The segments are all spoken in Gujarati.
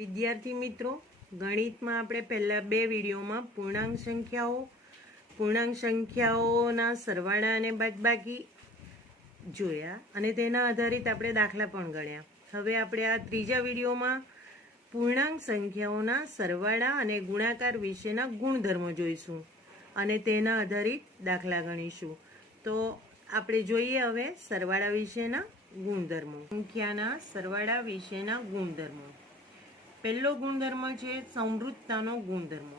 વિદ્યાર્થી મિત્રો, ગણિતમાં આપણે પહેલા બે વિડીયોમાં પૂર્ણાંક સંખ્યાઓના સરવાળા અને બાદબાકી જોયા અને તેના આધારિત આપણે દાખલા પણ ગણ્યા. હવે આપણે આ ત્રીજા વિડીયોમાં પૂર્ણાંક સંખ્યાઓના સરવાળા અને ગુણાકાર વિશેના ગુણધર્મો જોઈશું અને તેના આધારિત દાખલા ગણીશું. તો આપણે જોઈએ હવે સરવાળા વિશેના ગુણધર્મો. સંખ્યાના સરવાળા વિશેના ગુણધર્મો. પહેલો ગુણધર્મ છે સંવૃત્તાનો ગુણધર્મ.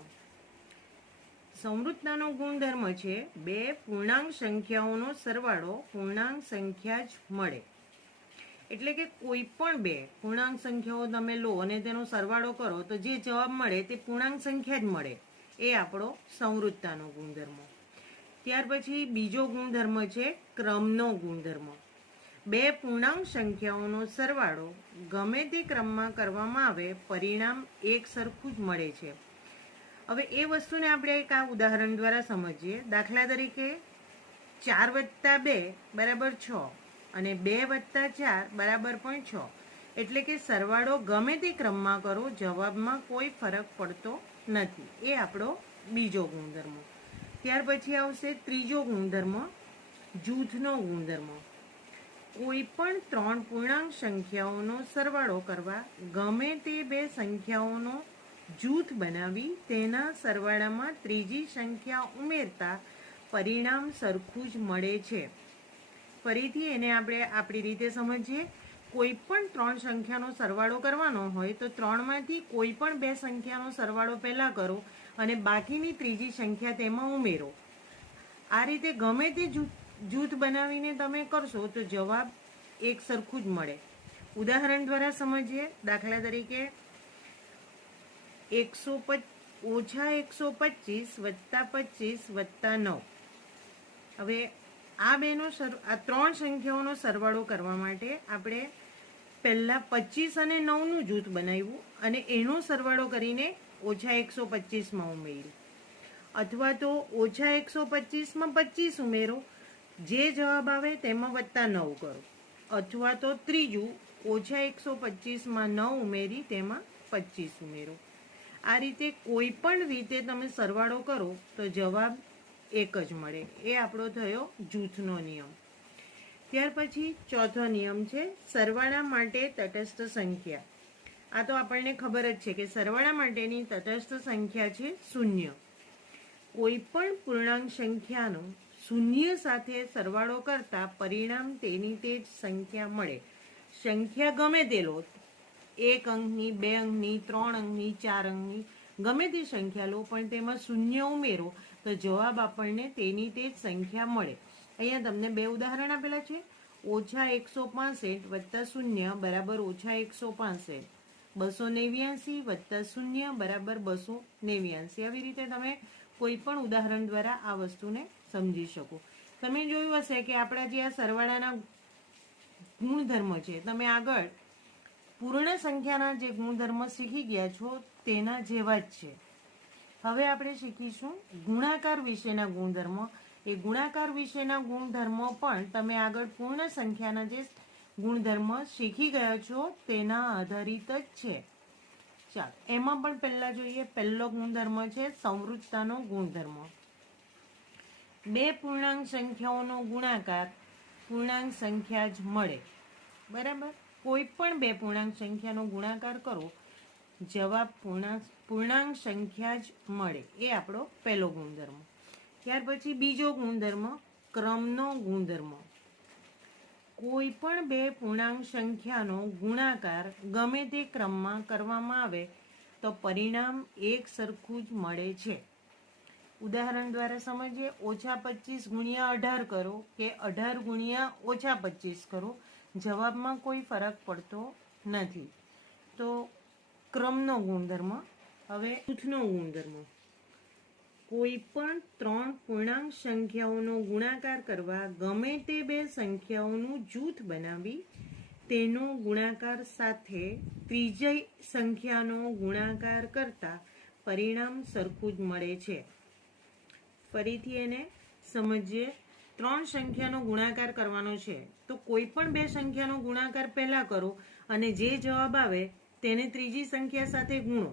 સંવૃત્તાનો ગુણધર્મ છે બે પૂર્ણાંક સંખ્યાઓનો સરવાળો પૂર્ણાંક સંખ્યા જ મળે. એટલે કે કોઈ પણ બે પૂર્ણાંક સંખ્યાઓ તમે લો અને તેનો સરવાળો કરો તો જે જવાબ મળે તે પૂર્ણાંક સંખ્યા જ મળે. એ આપણો સંવૃત્તાનો ગુણધર્મ. ત્યાર પછી બીજો ગુણધર્મ છે ક્રમનો ગુણધર્મ. બે પૂર્ણાંક સંખ્યાઓનો સરવાળો ગમે તે ક્રમમાં કરવામાં આવે પરિણામ એક સરખું જ મળે છે. હવે એ વસ્તુને આપણે એક આ ઉદાહરણ દ્વારા સમજીએ. દાખલા તરીકે 4 + 2 = 6 અને 2 + 4 = 6. એટલે કે સરવાળો ગમે તે ક્રમમાં કરો જવાબમાં કોઈ ફરક પડતો નથી. એ આપણો બીજો ગુણધર્મ. ત્યાર પછી આવશે ત્રીજો ગુણધર્મ જૂથનો ગુણધર્મ. કોઈ પણ ત્રણ પૂર્ણાંક સંખ્યાઓનો સરવાળો કરવા ગમે તે બે સંખ્યાઓનો જૂથ બનાવી તેના સરવાળામાં ત્રીજી સંખ્યા ઉમેરતા પરિણામ સરખું જ મળે છે. ફરીથી એને આપણે આપણી રીતે સમજીએ. કોઈ પણ ત્રણ સંખ્યાનો સરવાળો કરવાનો હોય તો ત્રણમાંથી કોઈ પણ બે સંખ્યાનો સરવાળો પહેલાં કરો અને બાકીની ત્રીજી સંખ્યા તેમાં ઉમેરો. આ રીતે ગમે તે જૂથ બનાવીને તમે કરશો તો જવાબ એક સરખું જ મળે. ઉદાહરણ દ્વારા સમજીએ. દાખલા તરીકે -125 + 25 + 9. હવે આ ત્રણ સંખ્યાઓનો સરવાળો કરવા માટે આપણે પહેલા 25 અને 9નું જૂથ બનાવ્યું અને એનો સરવાળો કરીને -125માં ઉમેર્યું. અથવા તો -125માં 25 ઉમેરો, જે જવાબ આવે તેમાં +9 કરો. અથવા તો ત્રીજું -125માં 9 ઉમેરી તેમાં 25 ઉમેરો. આ રીતે કોઈ પણ રીતે તમે સરવાળો કરો તો જવાબ એક જ મળે. એ આપણો થયો જૂથનો નિયમ. ત્યાર પછી ચોથો નિયમ છે સરવાળા માટે તટસ્થ સંખ્યા. આ તો આપણને ખબર જ છે કે સરવાળા માટેની તટસ્થ સંખ્યા છે 0. કોઈ પણ પૂર્ણાંક સંખ્યાનો 0 સાથે સરવાળો કરતા પરિણામ તેની તે જ સંખ્યા મળે. સંખ્યા ગમે તે લો, 1 અંકની, 2 અંકની, 3 અંકની, 4 અંકની, ગમે તે સંખ્યા લો પણ તેમાં 0 ઉમેરો તો જવાબ આપણને તેની તે જ સંખ્યા મળે. અહીંયા તમને બે ઉદાહરણ આપેલા છે. -165 + 0 = -165. 289 + 0 = 289. આવી રીતે તમે કોઈ પણ ઉદાહરણ દ્વારા આ વસ્તુને સમજી શકો. તમે જોયું હશે કે આપણા જે આ સરવાળાના ગુણધર્મ છે તમે આગળ પૂર્ણ સંખ્યાના જે ગુણધર્મ શીખી ગયા છો તેના જેવા જ છે. હવે આપણે શીખીશું ગુણાકાર વિશેના ગુણધર્મો. એ ગુણાકાર વિશેના ગુણધર્મો પણ તમે આગળ પૂર્ણ સંખ્યાના જે ગુણધર્મ શીખી ગયા છો તેના આધારિત જ છે. ચાલો એમાં પણ પહેલા જોઈએ. પહેલો ગુણધર્મ છે સંવૃત્તાનો ગુણધર્મ. બે પૂર્ણાંક સંખ્યાઓનો ગુણાકાર પૂર્ણાંક સંખ્યા જ મળે. બરાબર. કોઈ પણ બે પૂર્ણાંક સંખ્યાનો ગુણાકાર કરો જવાબ પૂર્ણાંક સંખ્યા જ મળે. એ આપણો પહેલો ગુણધર્મ. ત્યાર પછી બીજો ગુણધર્મ ક્રમનો ગુણધર્મ. કોઈ પણ બે પૂર્ણાંક સંખ્યાનો ગુણાકાર ગમે તે ક્રમમાં કરવામાં આવે તો પરિણામ એક સરખું જ મળે છે. ઉદાહરણ દ્વારા સમજીએ. -25 × 18 કરો કે 18 × -25 કરો જવાબમાં કોઈ ફરક પડતો નથી. તો ક્રમનો ગુણધર્મ. હવે જૂથનો ગુણધર્મ. કોઈ પણ ત્રણ પૂર્ણાંક સંખ્યાઓનો ગુણાકાર કરવા ગમે તે બે સંખ્યાઓનું જૂથ બનાવી તેનો ગુણાકાર સાથે ત્રીજી સંખ્યાનો ગુણાકાર કરતા પરિણામ સરખું જ મળે છે. ફરીથી એને સમજીએ. ત્રણ સંખ્યાનો ગુણાકાર કરવાનો છે તો કોઈ પણ બે સંખ્યાનો ગુણાકાર પહેલા કરો અને જે જવાબ આવે તેને ત્રીજી સંખ્યા સાથે ગુણો.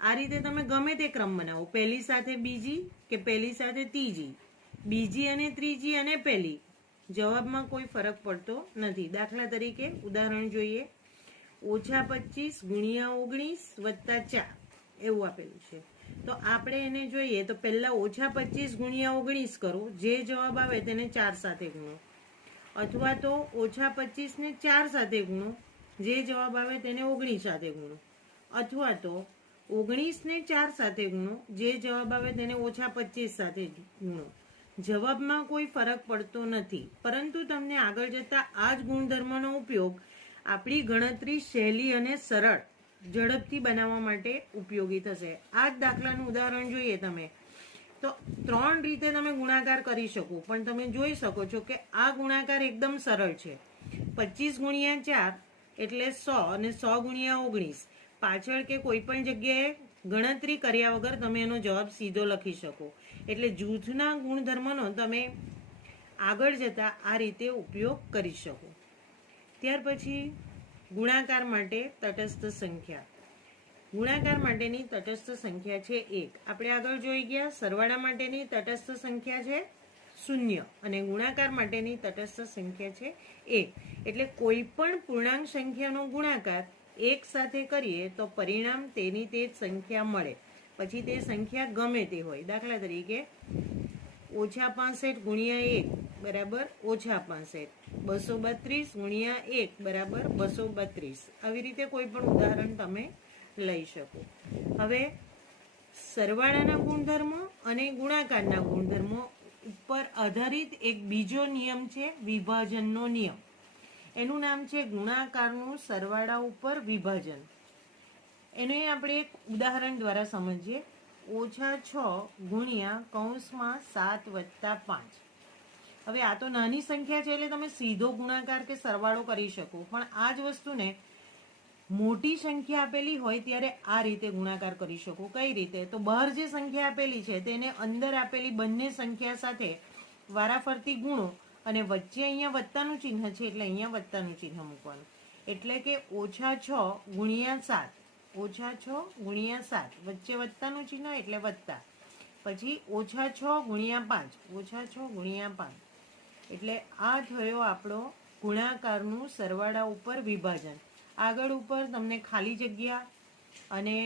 આ રીતે તમે ગમે તે ક્રમ બનાવો, પહેલી સાથે બીજી કે પહેલી સાથે ત્રીજી, બીજી અને ત્રીજી અને પહેલી, જવાબમાં કોઈ ફરક પડતો નથી. દાખલા તરીકે ઉદાહરણ જોઈએ, -25 ગુણ્યા 19 વત્તા 4 એવું આપેલું છે. તો આપણે એને જોઈએ તો પહેલા -25 ગુણ્યા 19 કરો, જે જવાબ આવે તેને 4 સાથે ગુણો, અથવા તો -25 ને 4 સાથે ગુણો, જે જવાબ આવે તેને 19 સાથે ગુણો, અથવા તો 19 ને 4 સાથે ગુણો, જે જવાબ આવે તેને -25 સાથે ગુણો. જવાબમાં કોઈ ફરક પડતો નથી, પરંતુ તમને આગળ જતા આ જ ગુણધર્મનો ઉપયોગ આપણી ગણતરી સહેલી અને સરળ ઝડપથી બનાવવા માટે ઉપયોગી થશે. આ જ દાખલાનું ઉદાહરણ જોઈએ તમે તો 3 રીતે તમે ગુણાકાર કરી શકો, પણ તમે જોઈ શકો છો કે આ ગુણાકાર એકદમ સરળ છે. 25 ગુણ્યા 4 એટલે 100 અને 100 ગુણ્યા 19. પાછળ કે કોઈ પણ જગ્યાએ ગણતરી કર્યા વગર તમે એનો જવાબ સીધો લખી શકો. એટલે જૂથના ગુણધર્મનો તમે આગળ જતા આ રીતે ઉપયોગ કરી શકો. ત્યાર પછી ગુણાકાર માટે તટસ્થ સંખ્યા. ગુણાકાર માટેની તટસ્થ સંખ્યા છે 1. આપણે આગળ જોઈ ગયા સરવાળા માટેની તટસ્થ સંખ્યા છે 0 અને ગુણાકાર માટેની તટસ્થ સંખ્યા છે 1. એટલે કોઈ પણ પૂર્ણાંક સંખ્યાનો ગુણાકાર 1 સાથે કરીએ તો પરિણામ તેની તે જ સંખ્યા મળે, પછી તે સંખ્યા ગમે તે હોય. દાખલા તરીકે -65 ગુણ્યા 1 બરાબર -65, 232 ગુણ્યા 1 બરાબર 232. આવી રીતે કોઈ પણ ઉદાહરણ તમે લઈ શકો. હવે સરવાળાના ગુણધર્મો અને ગુણાકારના ગુણધર્મો ઉપર આધારિત એક બીજો નિયમ છે વિભાજનનો નિયમ. એનું નામ છે ગુણાકારનું સરવાળા ઉપર વિભાજન. એને આપણે એક ઉદાહરણ દ્વારા સમજીએ. -6 ગુણ્યા કૌંસમાં 7 વત્તા 5. હવે આ તો નાની સંખ્યા છે એટલે તમે સીધો ગુણાકાર કે સરવાળો કરી શકો, પણ આ જ વસ્તુને મોટી સંખ્યા આપેલી હોય ત્યારે આ રીતે ગુણાકાર કરી શકો. કઈ રીતે? તો બહાર જે સંખ્યા આપેલી છે તેને અંદર આપેલી બંને સંખ્યા સાથે વારાફરતી ગુણો અને વચ્ચે અહીંયા વત્તાનું ચિહ્ન છે એટલે અહીંયા વત્તાનું ચિહ્ન મૂકવાનું. એટલે કે -6 ગુણ્યા 7, -6 ગુણ્યા 7, વચ્ચે વત્તાનું ચિહ્ન એટલે વત્તા. પછી -6 ગુણ્યા 5, -6 ગુણ્યા 5. એટલે આ થયો આપણો ગુણાકારનું સરવાળા ઉપર વિભાજન. આગળ ઉપર તમને ખાલી જગ્યા અને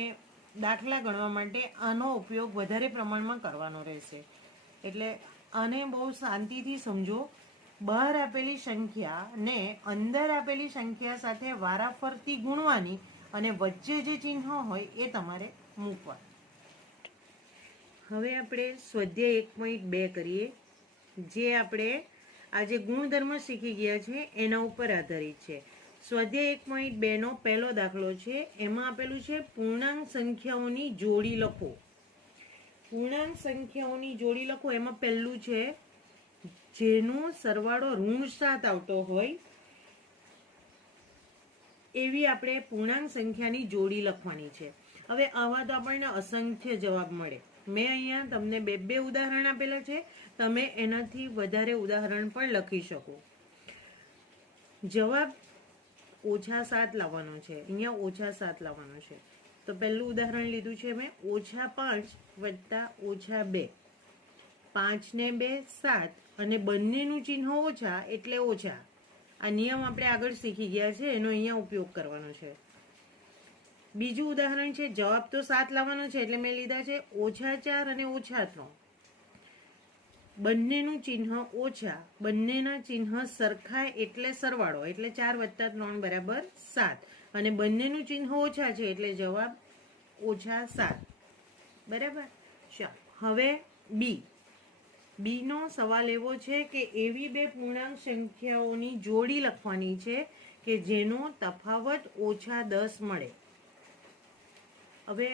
દાખલા ગણવા માટે આનો ઉપયોગ વધારે પ્રમાણમાં કરવાનો રહેશે. એટલે આને બહુ શાંતિથી સમજો. બહાર આપેલી સંખ્યા ને અંદર આપેલી સંખ્યા સાથે વારાફરતી ગુણવાની અને વચ્ચે જે ચિહ્ન હોય એ તમારે મૂકવા. હવે આપણે સ્વાધ્યાય 1.2 કરીએ, જે આપણે આજે ગુણધર્મ શીખી ગયા છે એના ઉપર આધારિત છે. સ્વાધ્યાય 1.2 નો પહેલો દાખલો છે. એમાં આપેલું છે પૂર્ણાંક સંખ્યાઓની જોડી લખો. પૂર્ણાંક સંખ્યાઓની જોડી લખો. એમાં પહેલું છે જેનો સરવાળો ઋણ 7 આવતો હોય એવી આપણે પૂર્ણાંક સંખ્યાની જોડી લખવાની છે. હવે આવા તો આપણને અસંખ્ય જવાબ મળે. મેં અહીંયા તમને બે ઉદાહરણ આપેલા છે, તમે એનાથી વધારે ઉદાહરણ પણ લખી શકો. જવાબ -7 લાવવાનો છે. અહીંયા -7 લાવવાનો છે. તો પહેલું ઉદાહરણ લીધું છે મેં -5 વત્તા -2. 5 ને 2 7 અને બંનેનું ચિહ્ન ઓછા એટલે ઓછા. આ નિયમ આપણે આગળ શીખી ગયા છે, એનો અહીંયા ઉપયોગ કરવાનો છે. બીજું ઉદાહરણ છે જવાબ તો 7 લાવવાનો છે એટલે મેં લીધા છે -4 અને -3. બંનેનું ચિહ્ન ઓછા, બંનેના ચિહ્ન સરખા એટલે સરવાળો, એટલે 4 વત્તા 3 બરાબર 7 અને બંનેનું ચિહ્ન ઓછા છે એટલે જવાબ -7. બરાબર. ચાલો હવે બી નો સવાલ એવો છે કે એવી બે પૂર્ણાંક સંખ્યાઓની જોડી લખવાની છે કે જેનો તફાવત -10 મળે. હવે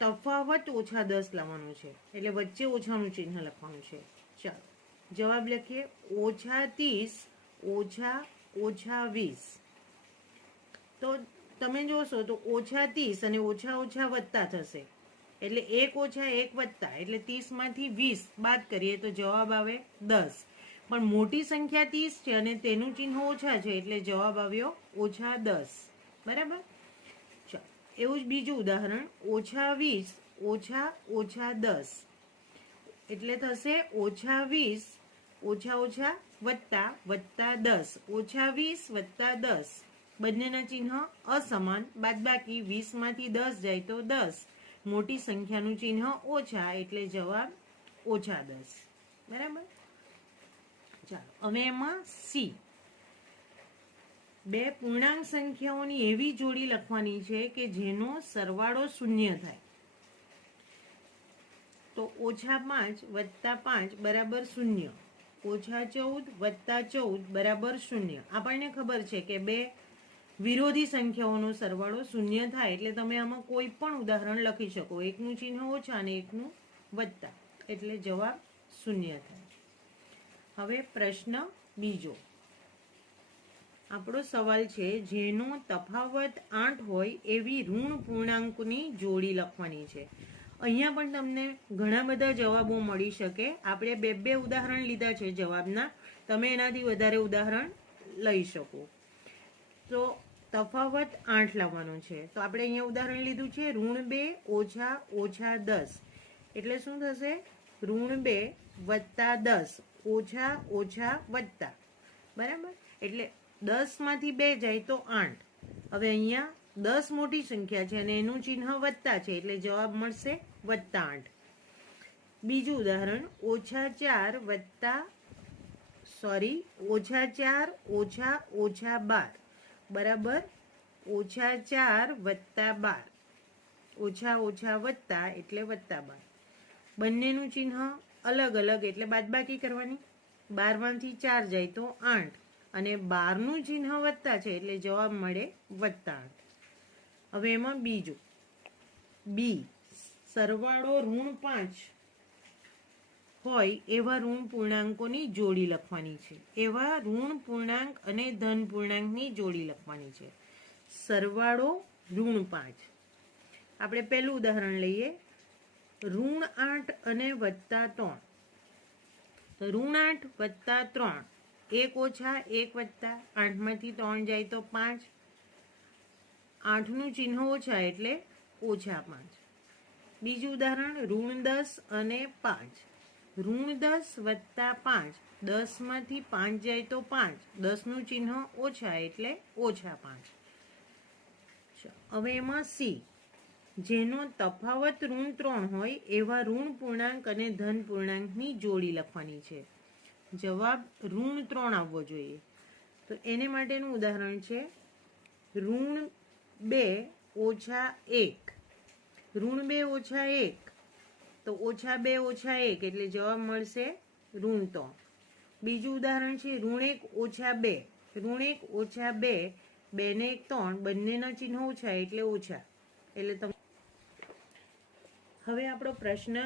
તફાવત -10 લાવવાનું છે એટલે વચ્ચે ઓછાનું ચિહ્ન લખવાનું છે. ચાલો જવાબ લખીએ. -30 -20. તો તમે જોશો તો -30 અને ઓછા વત્તા થશે એટલે 1 ઓછા 1 વત્તા એટલે 30 માંથી 20 બાદ કરીએ તો જવાબ આવે 10. પણ મોટી સંખ્યા 30 છે અને તેનું ચિહ્ન ઓછા છે એટલે જવાબ આવ્યો -10. બરાબર. એવું જ બીજું ઉદાહરણ -20 -10 એટલે થશે -20 વત્તા -10 -20 વત્તા 10 બંનેના ચિહ્ન અસમાન બાદબાકી 20 માંથી 10 જાય તો 10 મોટી સંખ્યાનું ચિહ્ન ઓછા એટલે જવાબ -10 બરાબર. ચાલો હવે એમાં સી બે પૂર્ણાંક સંખ્યાઓની એવી જોડી લખવાની છે કે જેનો સરવાળો શૂન્ય થાય. તો -5 વત્તા 5 બરાબર 0, -14 વત્તા 14 બરાબર 0. આપણને ખબર છે કે બે વિરોધી સંખ્યાઓનો સરવાળો શૂન્ય થાય એટલે તમે આમાં કોઈ પણ ઉદાહરણ લખી શકો. એકનું ચિહ્ન ઓછા અને એકનું વત્તા એટલે જવાબ 0 થાય. હવે પ્રશ્ન બીજો આપણો સવાલ છે જેનો તફાવત 8 હોય એવી ઋણ પૂર્ણાંકની જોડી લખવાની છે. અહીંયા પણ તમને ઘણા બધા જવાબો મળી શકે. આપણે બે ઉદાહરણ લીધા છે જવાબના, તમે એનાથી વધારે ઉદાહરણ લઈ શકો. તો તફાવત 8 લાવવાનો છે. તો આપણે અહીંયા ઉદાહરણ લીધું છે -2 -10 એટલે શું થશે? -2 વત્તા 10 ઓછા વત્તા બરાબર. એટલે 10 માંથી 2 જાય તો 8. હવે અહીંયા 10 મોટી સંખ્યા છે અને એનું ચિહ્ન વત્તા છે એટલે જવાબ મળશે +8. બીજું ઉદાહરણ -4 -12 બરાબર -4 વત્તા 12 ઓછા વત્તા એટલે +12. બંનેનું ચિહ્ન અલગ અલગ એટલે બાદબાકી કરવાની. 12 માંથી 4 જાય તો 8 અને 12 નું ચિહ્ન વત્તા છે એટલે જવાબ મળે +8. હવે એમાં બીજું બી સરવાળો -5 હોય એવા ઋણ પૂર્ણાંકોની જોડી લખવાની છે. એવા ઋણ પૂર્ણાંક અને ધન પૂર્ણાંકની જોડી લખવાની છે. સરવાળો -5. આપણે પહેલું ઉદાહરણ લઈએ -8 અને +3. તો -8 વત્તા 3 1 ઓછા 1 વત્તા 8 માંથી 3 જાય તો 5. 8 નું ચિહ્ન ઓછા એટલે -5. બીજું ઉદાહરણ -10 અને 5. -10 વત્તા 5 10 માંથી 5 જાય તો 5. 10 નું ચિહ્ન ઓછા એટલે -5. હવે એમાં સી જેનો તફાવત -3 હોય એવા ઋણ પૂર્ણાંક અને ધન પૂર્ણાંકની જોડી લખવાની છે. જવાબ -3 આવવો જોઈએ. તો એને માટેનું ઉદાહરણ છે -2 ઓછા 1. -2 ઓછા 1 તો -2 ઓછા 1 એટલે જવાબ મળશે -3. બીજું ઉદાહરણ છે -1 ઓછા 2. -1 ઓછા 2 2 ને 1 3 બંનેના ચિહ્ન ઓછા એટલે ઓછા એટલે તમે. હવે આપણો પ્રશ્ન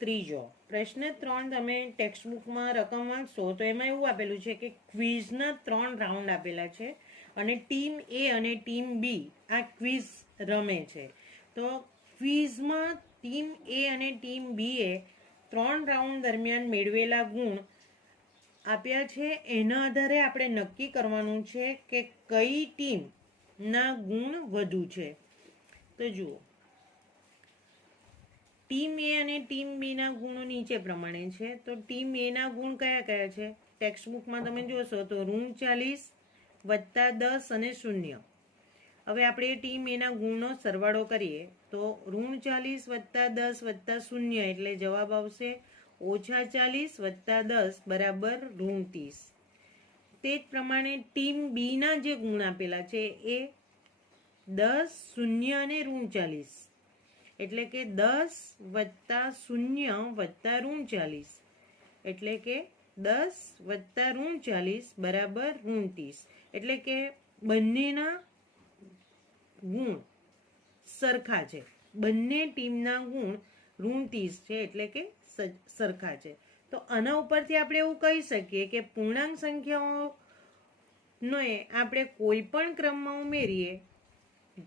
ત્રીજો. પ્રશ્ન 3 તમે ટેક્સ્ટબુકમાં રકમ વાંચશો તો એમાં એવું આપેલું છે કે ક્વિઝના 3 રાઉન્ડ આપેલા છે અને ટીમ એ અને ટીમ બી આ ક્વિઝ રમે છે. તો ક્વિઝમાં ટીમ એ અને ટીમ બીએ 3 રાઉન્ડ દરમિયાન મેળવેલા ગુણ આપ્યા છે. એના આધારે આપણે નક્કી કરવાનું છે કે કઈ ટીમના ગુણ વધુ છે. તો જુઓ ટીમ એ અને ટીમ બી ના ગુણો નીચે પ્રમાણે છે. તો ટીમ એ ના ગુણ કયા કયા છે? ટેક્સ્ટબુકમાં તમે જોશો તો -40 વત્તા 10 અને 0. હવે આપણે ટીમ એ ના ગુણનો સરવાળો કરીએ તો -40 વત્તા 10 વત્તા 0 એટલે જવાબ આવશે -40 વત્તા 10 બરાબર -30. તે જ પ્રમાણે ટીમ બી ના જે ગુણ આપેલા છે એ 10 0 અને -40 એટલે કે 10 વત્તા 0 વત્તા -40 એટલે કે 10 વત્તા -40 બરાબર -30. એટલે કે બંનેના ગુણ સરખા છે. બંને ટીમના ગુણ -30 છે એટલે કે સરખા છે. તો આના ઉપરથી આપણે એવું કહી શકીએ કે પૂર્ણાંક સંખ્યાઓને આપણે કોઈ પણ ક્રમમાં ઉમેરીએ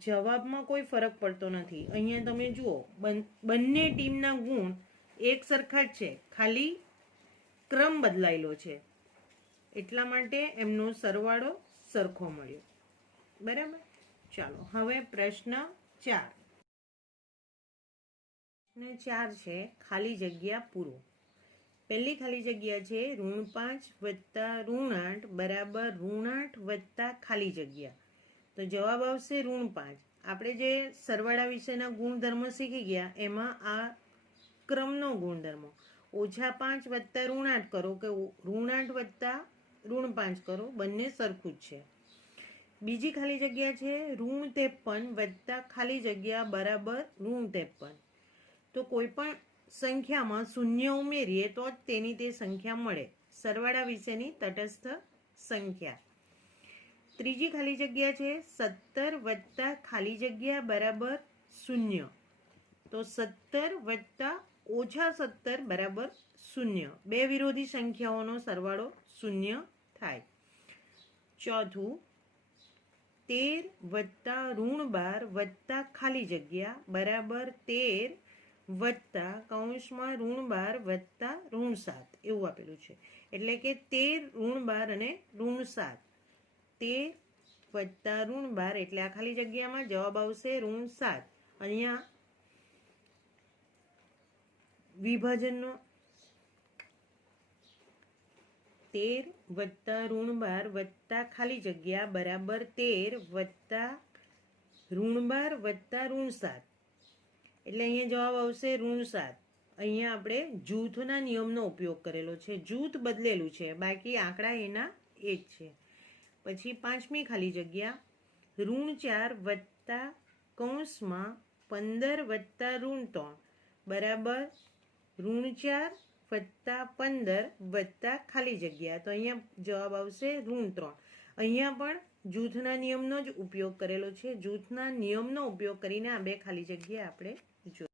જવાબમાં કોઈ ફરક પડતો નથી. અહીંયા તમે જુઓ બંને ટીમના ગુણ એક સરખા જ છે, ખાલી ક્રમ બદલાયેલો છે એટલા માટે એમનો સરવાળો સરખો મળ્યો. બરાબર. ચાલો હવે પ્રશ્ન 4 ને 4 છે ખાલી જગ્યા પૂરો. પહેલી ખાલી જગ્યા છે ઋણ 5 વત્તા ઋણ 8 બરાબર ઋણ 8 વત્તા ખાલી જગ્યા. તો જવાબ આવશે ઋણ 5. આપણે જે સરવાળા વિશેના ગુણધર્મો શીખી ગયા એમાં આ ક્રમનો ગુણધર્મ -5 વત્તા ઋણ 8 કરો કે ઋણ 8 વત્તા ઋણ 5 કરો, બંને સરખું જ છે. બીજી ખાલી જગ્યા છે ઋણ 53 વત્તા ખાલી જગ્યા બરાબર ઋણ 53. તો કોઈ પણ સંખ્યામાં શૂન્ય ઉમેરીએ તો જ તેની તે સંખ્યા મળે. સરવાળા વિશેની તટસ્થ સંખ્યા. ત્રીજી ખાલી જગ્યા છે 17 વત્તા ખાલી જગ્યા બરાબર 0. તો 17 વત્તા -17 બરાબર 0. બે વિરોધી સંખ્યાઓનો સરવાળો 0 થાય. ચોથું 13 વત્તા ઋણ 12 વત્તા ખાલી જગ્યા બરાબર 13 વત્તા કૌંસમાં ઋણ 12 વત્તા ઋણ 7 એવું આપેલું છે. એટલે કે 13 ઋણ 12 અને ઋણ 7. 13 વત્તા ઋણ 12 એટલે આ ખાલી જગ્યામાં જવાબ આવશે ઋણ 7. અહીંયા વિભાજનનો 13 વત્તા ઋણ 12 વત્તા ખાલી જગ્યા બરાબર 13 વત્તા ઋણ 12 વત્તા ઋણ 7. એટલે અહીંયા જવાબ આવશે ઋણ 7. અહીંયા આપણે જૂથના નિયમનો ઉપયોગ કરેલો છે. જૂથ બદલેલું છે, બાકી આંકડા એના એ જ છે. પછી પાંચમી ખાલી જગ્યા ઋણ 4 વત્તા કૌંસમાં 15 વત્તા ઋણ 3 બરાબર ઋણ 4 વત્તા 15 વત્તા ખાલી જગ્યા. તો અહીંયા જવાબ આવશે ઋણ 3. અહીંયા પણ જૂથના નિયમનો જ ઉપયોગ કરેલો છે. જૂથના નિયમનો ઉપયોગ કરીને આ બે ખાલી જગ્યા આપણે જોઈ.